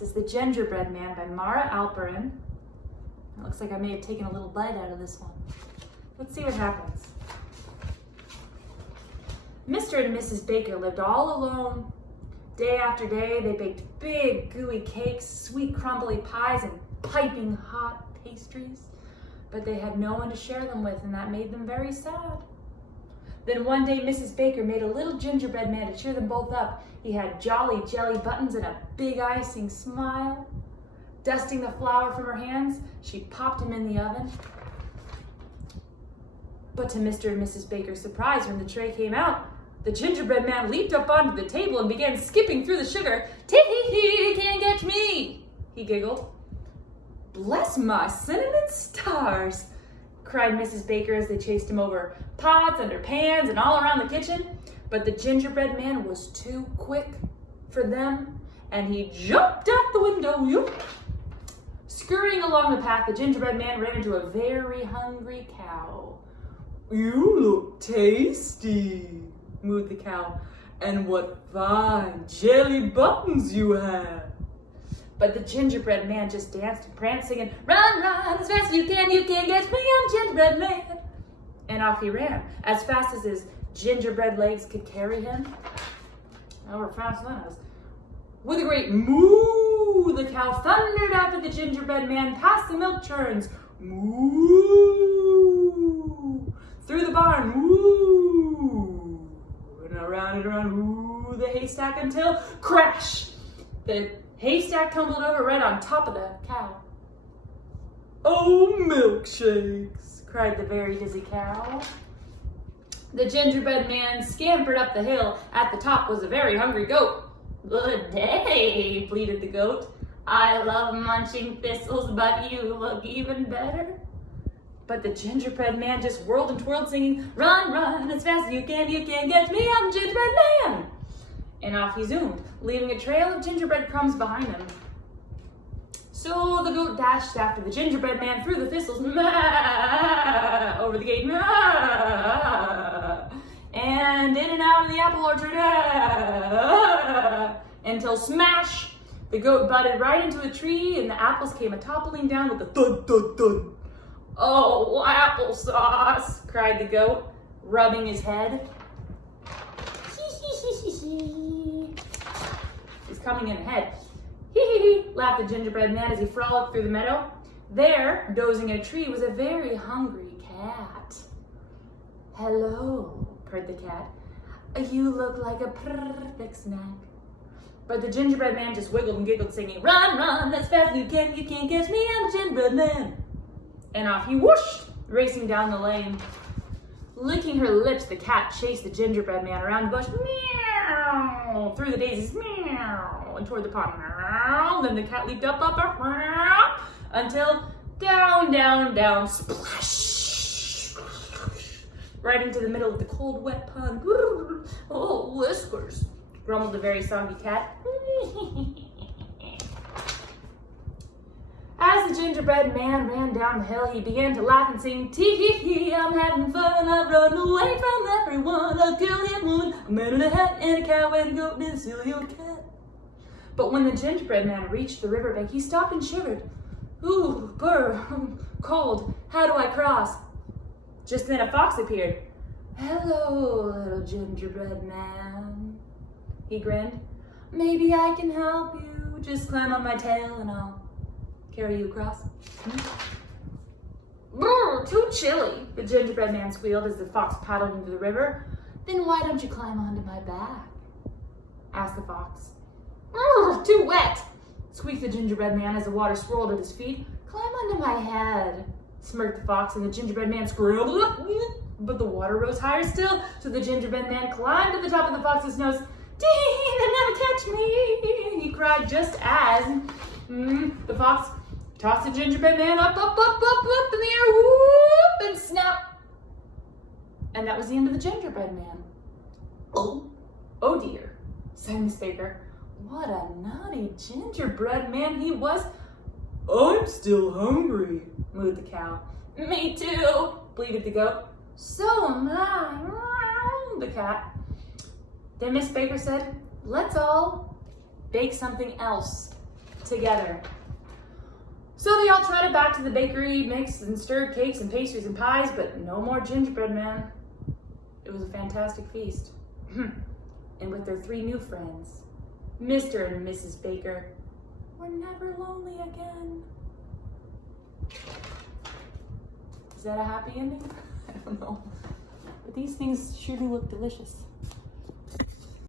This is The Gingerbread Man by Mara Alperin. It looks like I may have taken a little bite out of this one. Let's see what happens. Mr. and Mrs. Baker lived all alone. Day after day, they baked big, gooey cakes, sweet, crumbly pies, and piping hot pastries. But they had no one to share them with, and that made them very sad. Then one day, Mrs. Baker made a little gingerbread man to cheer them both up. He had jolly jelly buttons and a big icing smile. Dusting the flour from her hands, she popped him in the oven. But to Mr. and Mrs. Baker's surprise, when the tray came out, the gingerbread man leaped up onto the table and began skipping through the sugar. "Tee-hee-hee, can't get me," he giggled. "Bless my cinnamon stars," cried Mrs. Baker as they chased him over pots, under pans, and all around the kitchen. But the gingerbread man was too quick for them, and he jumped out the window. Scurrying along the path, the gingerbread man ran into a very hungry cow. "You look tasty," mooed the cow, "and what fine jelly buttons you have." But the gingerbread man just danced and pranced, singing, "Run, run, as fast as you can't get me, I'm gingerbread man." And off he ran, as fast as his gingerbread legs could carry him. However fast that was. With a great moo, the cow thundered after the gingerbread man past the milk churns. Moo! Through the barn, woo! And around, woo, the haystack until crash! The haystack tumbled over right on top of the cow. "Oh, milkshakes!" cried the very dizzy cow. The gingerbread man scampered up the hill. At the top was a very hungry goat. "Good day," pleaded the goat. "I love munching thistles, but you look even better." But the gingerbread man just whirled and twirled, singing, "Run, run, as fast as you can't get me, I'm gingerbread man." And off he zoomed, leaving a trail of gingerbread crumbs behind him. So the goat dashed after the gingerbread man through the thistles, over the gate, and in and out of the apple orchard, until smash, the goat butted right into a tree, and the apples came a-toppling down with a thud, thud, thud. "Oh, applesauce," cried the goat, rubbing his head. He's coming in ahead. "Hee-hee-hee," laughed the gingerbread man as he frolicked through the meadow. There, dozing in a tree, was a very hungry cat. "Hello," purred the cat. "You look like a perfect snack." But the gingerbread man just wiggled and giggled, singing, "Run, run, as fast as you can't catch me, I'm a gingerbread man." And off he whooshed, racing down the lane. Licking her lips, the cat chased the gingerbread man around the bush, meow, through the daisies, meow, and toward the pond, meow. Then the cat leaped up, meow, until down, down, down, splash, right into the middle of the cold, wet pond. "Oh, whiskers," grumbled the very soggy cat. As the gingerbread man ran down the hill, he began to laugh and sing, "Tee-hee-hee, I'm having fun, I've run away from everyone, I'll kill him one, a man in a hat and a cow and a goat and a silly old cat." But when the gingerbread man reached the riverbank, he stopped and shivered. "Ooh, brr, cold, how do I cross?" Just then a fox appeared. "Hello, little gingerbread man," he grinned. "Maybe I can help you, just climb on my tail and I'll carry you across." "Brr, too chilly," the gingerbread man squealed as the fox paddled into the river. "Then why don't you climb onto my back?" asked the fox. "Brr, too wet," squeaked the gingerbread man as the water swirled at his feet. "Climb onto my head," smirked the fox, and the gingerbread man scrambled up, but the water rose higher still, so the gingerbread man climbed to the top of the fox's nose. "Dee, they'll never catch me," he cried just as the fox tossed the gingerbread man up in the air, whoop, and snap. And that was the end of the gingerbread man. Oh dear," sighed Miss Baker. "What a naughty gingerbread man he was." "I'm still hungry," mooed the cow. "Me too," bleated the goat. "So am I," the cat. Then Miss Baker said, "Let's all bake something else together. So they all trotted back to the bakery, mixed and stirred cakes and pastries and pies, but no more gingerbread man. It was a fantastic feast. And with their 3 new friends, Mr. and Mrs. Baker were never lonely again. Is that a happy ending? I don't know. But these things sure do look delicious.